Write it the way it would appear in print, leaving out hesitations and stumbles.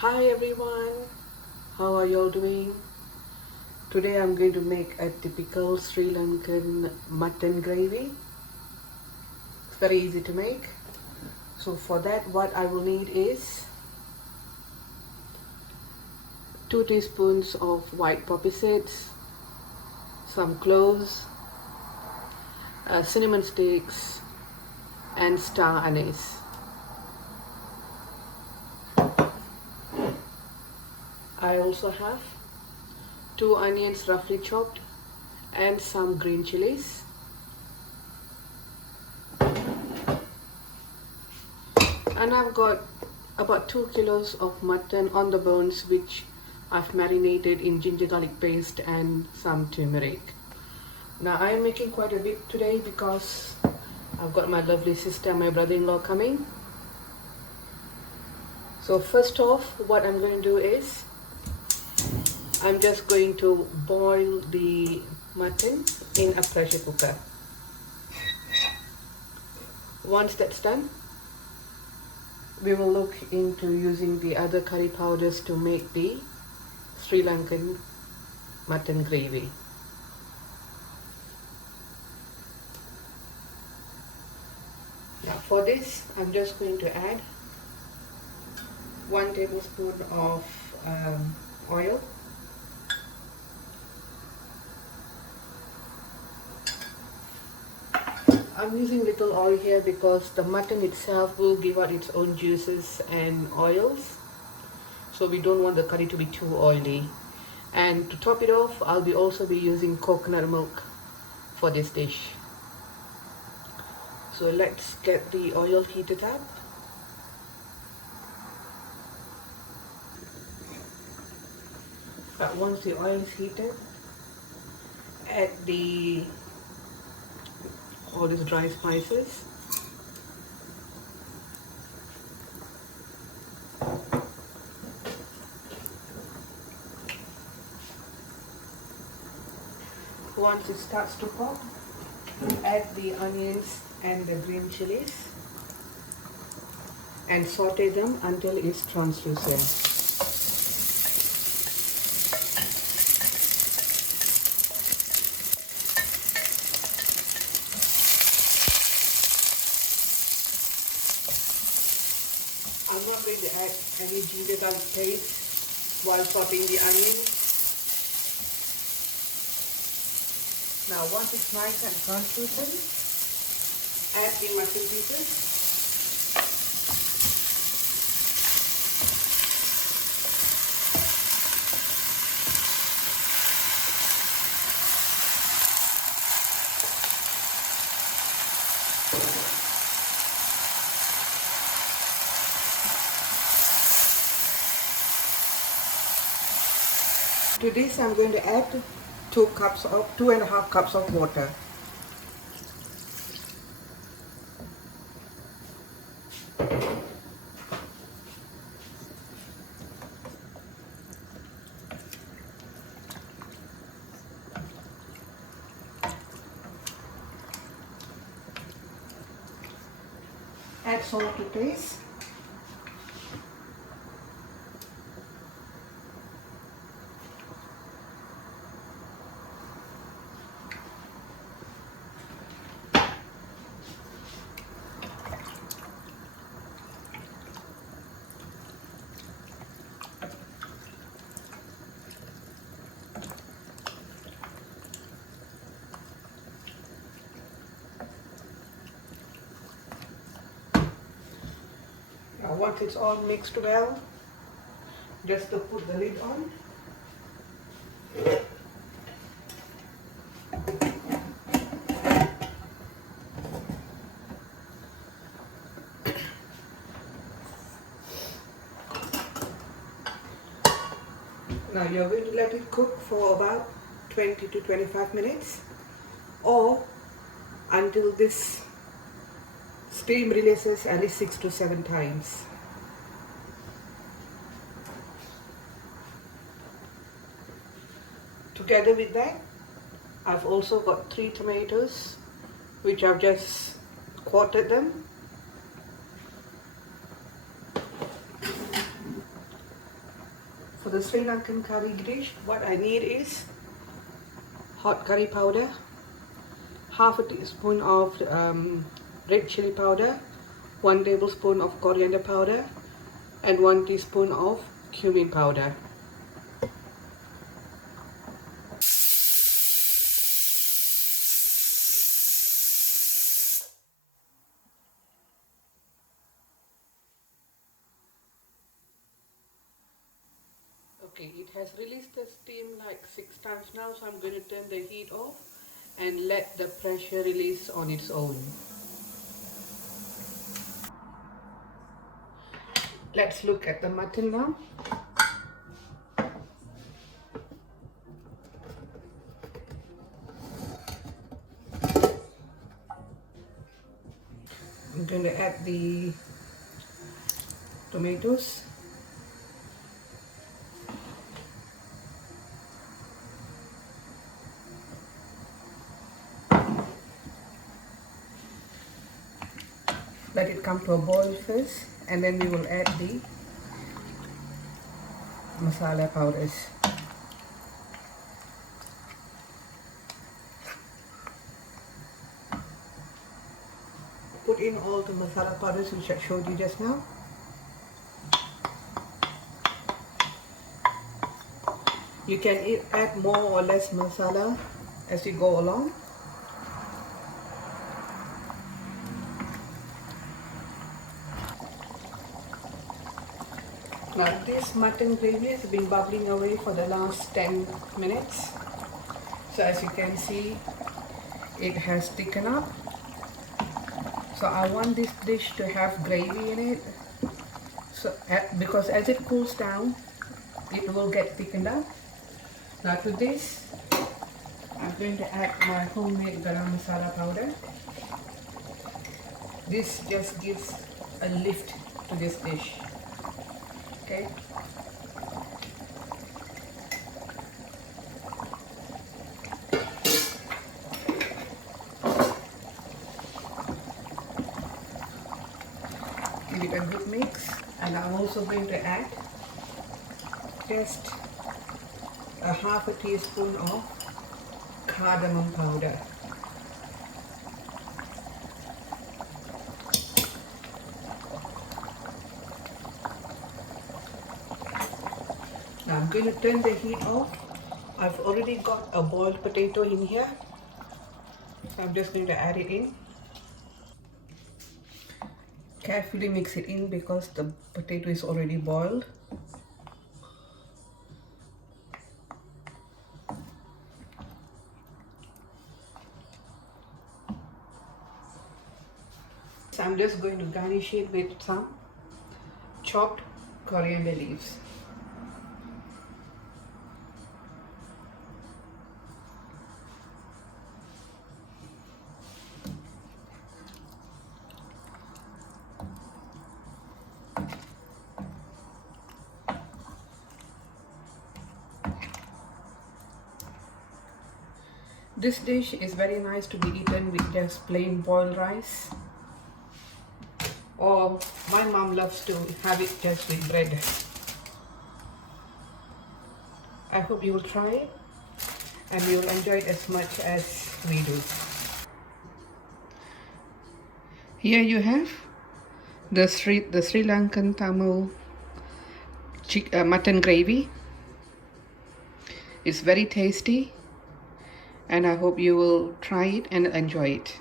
Hi everyone, how are you all doing? Today I'm going to make a typical Sri Lankan mutton gravy. It's very easy to make. So for that what I will need is 2 teaspoons of white poppy seeds, some cloves, cinnamon sticks and star anise. I also have 2 onions roughly chopped and some green chilies. And I've got about 2 kilos of mutton on the bones, which I've marinated in ginger garlic paste and some turmeric. Now I am making quite a bit today because I've got my lovely sister and my brother-in-law coming. So first off, what I'm going to do is I'm just going to boil the mutton in a pressure cooker. Once that's done, we will look into using the other curry powders to make the Sri Lankan mutton gravy. Now for this, I'm just going to add 1 tablespoon of oil. I'm using little oil here because the mutton itself will give out its own juices and oils. So we don't want the curry to be too oily. And to top it off, I'll also be using coconut milk for this dish. So let's get the oil heated up. But once the oil is heated, add all these dry spices. Once it starts to pop, add the onions and the green chilies and saute them until it's translucent. I'm not going to add any ginger garlic paste while sauteing the onions. Now once it's nice and translucent, add the mutton pieces. To this I'm going to add 2.5 cups of water. Add salt to taste. Now once it's all mixed well, just to put the lid on. Now you're going to let it cook for about 20 to 25 minutes or until this steam releases at least 6 to 7 times. Together with that, I've also got 3 tomatoes which I've just quartered them. For the Sri Lankan curry dish, what I need is hot curry powder, half a teaspoon of red chili powder, 1 tablespoon of coriander powder, and 1 teaspoon of cumin powder. Okay, it has released the steam like 6 times now, so I'm going to turn the heat off and let the pressure release on its own. Let's look at the mutton now. I'm going to add the tomatoes. Let it come to a boil first, and then we will add the masala powders. Put in all the masala powders which I showed you just now. You can add more or less masala as you go along. Now this mutton gravy has been bubbling away for the last 10 minutes. So as you can see, it has thickened up. So I want this dish to have gravy in it. So because as it cools down, it will get thickened up. Now to this, I'm going to add my homemade garam masala powder. This just gives a lift to this dish. Okay. Give it a good mix, and I'm also going to add just a half a teaspoon of cardamom powder. Now I'm going to turn the heat off. I've already got a boiled potato in here, so I'm just going to add it in. Carefully mix it in because the potato is already boiled. So I'm just going to garnish it with some chopped coriander leaves. This dish is very nice to be eaten with just plain boiled rice, or my mom loves to have it just with bread. I hope you will try it and you will enjoy it as much as we do. Here you have the Sri Lankan Tamil mutton gravy. It's very tasty, and I hope you will try it and enjoy it.